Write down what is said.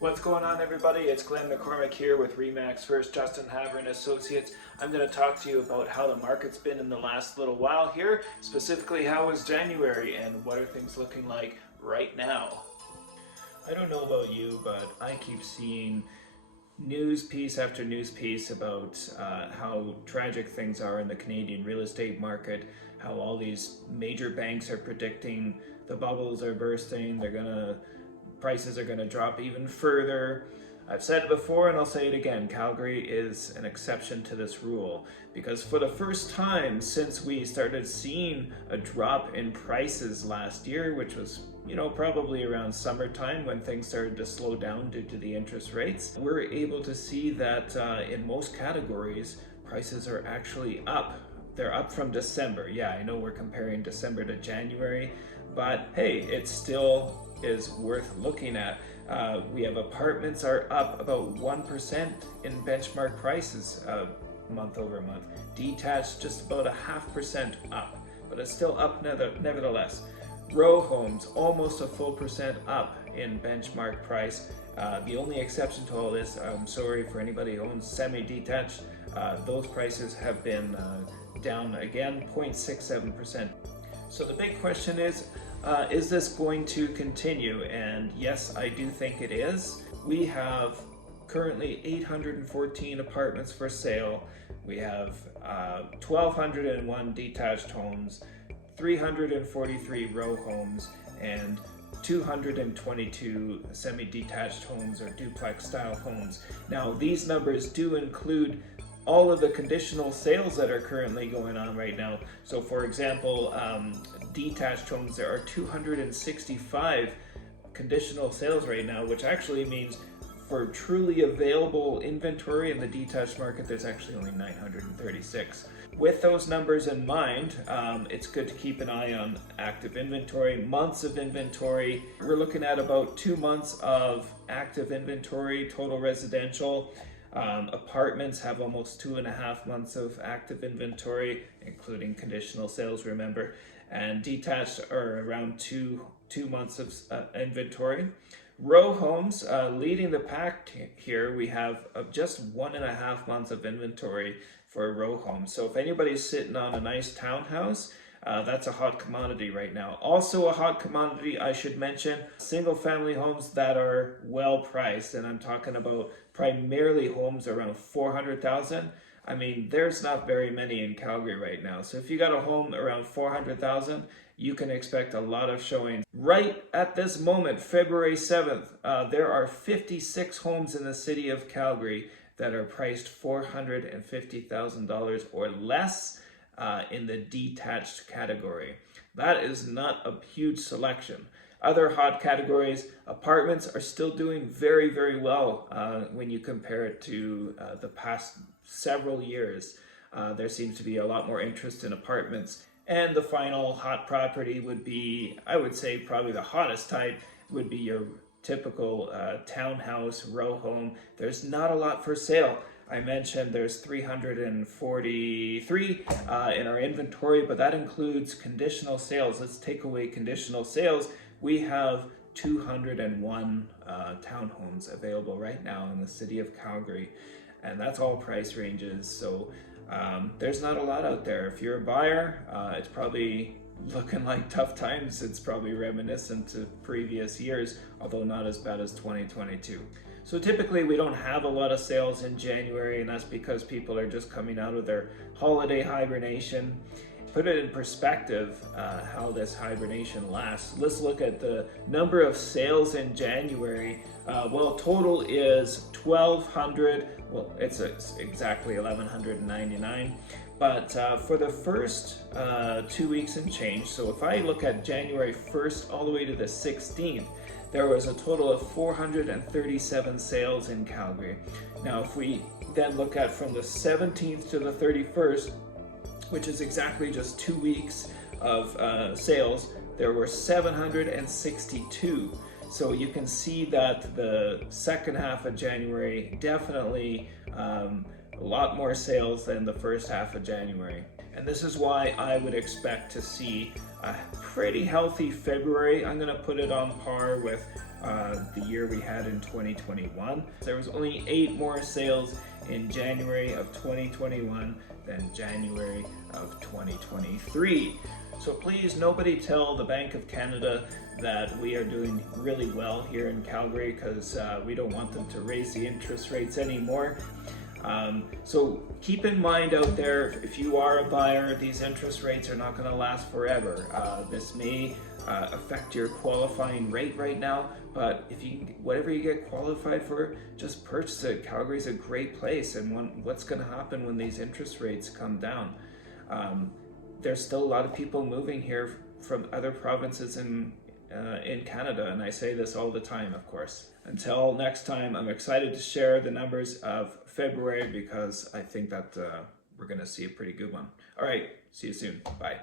What's going on, everybody? It's Glenn McCormick here with Remax First Justin Haver and Associates. I'm going to talk to you about how the market's been in the last little while here, specifically how was January and what are things looking like right now. I don't know about you, but I keep seeing news piece after news piece about how tragic things are in the Canadian real estate market, how all these major banks are predicting the bubbles are bursting, prices are going to drop even further. I've said it before and I'll say it again, Calgary is an exception to this rule because for the first time since we started seeing a drop in prices last year, which was probably around summertime when things started to slow down due to the interest rates, we're able to see that in most categories prices are actually up. They're up from December. Yeah, I know we're comparing December to January, but hey, it still is worth looking at. We have apartments are up about 1% in benchmark prices month over month. Detached just about 0.5% up, but it's still up nevertheless. Row homes almost a full percent up in benchmark price. The only exception to all this, I'm sorry for anybody who owns semi-detached, those prices have been down again 0.67%. So the big question is this going to continue? And yes, I do think it is. We have currently 814 apartments for sale. We have 1,201 detached homes, 343 row homes, and 222 semi-detached homes or duplex style homes. Now, these numbers do include all of the conditional sales that are currently going on right now. So for example, detached homes, there are 265 conditional sales right now, which actually means for truly available inventory in the detached market, there's actually only 936. With those numbers in mind, it's good to keep an eye on active inventory, months of inventory. We're looking at about 2 months of active inventory, total residential. Apartments have almost 2.5 months of active inventory, including conditional sales, remember, and detached are around two months of inventory. Row homes, leading the pack here, we have just 1.5 months of inventory for a row home. So if anybody's sitting on a nice townhouse, that's a hot commodity right now. Also a hot commodity, I should mention, single family homes that are well priced, and I'm talking about primarily homes around 400,000. I mean, there's not very many in Calgary right now. So if you got a home around 400,000, you can expect a lot of showings. Right at this moment, February 7th, there are 56 homes in the city of Calgary that are priced $450,000 or less in the detached category. That is not a huge selection. Other hot categories, apartments are still doing very, very well when you compare it to the past several years. There seems to be a lot more interest in apartments. And the final hot property would be, I would say probably the hottest type would be your typical townhouse row home. There's not a lot for sale. I mentioned there's 343 in our inventory, but that includes conditional sales. Let's take away conditional sales. We have 201 townhomes available right now in the city of Calgary, and that's all price ranges. So there's not a lot out there. If you're a buyer, it's probably looking like tough times. It's probably reminiscent to previous years, although not as bad as 2022. So typically we don't have a lot of sales in January, and that's because people are just coming out of their holiday hibernation. Put it in perspective how this hibernation lasts. Let's look at the number of sales in January. Total is 1,200. Well, it's exactly 1,199. But for the first 2 weeks and change, so if I look at January 1st all the way to the 16th, there was a total of 437 sales in Calgary. Now, if we then look at from the 17th to the 31st, which is exactly just 2 weeks of sales, there were 762. So you can see that the second half of January definitely a lot more sales than the first half of January. And this is why I would expect to see a pretty healthy February. I'm going to put it on par with the year we had in 2021. There was only 8 more sales in January of 2021 than January of 2023. So please, nobody tell the Bank of Canada that we are doing really well here in Calgary, because we don't want them to raise the interest rates anymore. So keep in mind out there, if you are a buyer, these interest rates are not going to last forever. This may affect your qualifying rate right now, but if you, whatever you get qualified for, just purchase it. Calgary's a great place, and what's going to happen when these interest rates come down? There's still a lot of people moving here from other provinces in Canada, and I say this all the time, of course. Until next time, I'm excited to share the numbers of February, because I think that we're going to see a pretty good one. All right, see you soon. Bye.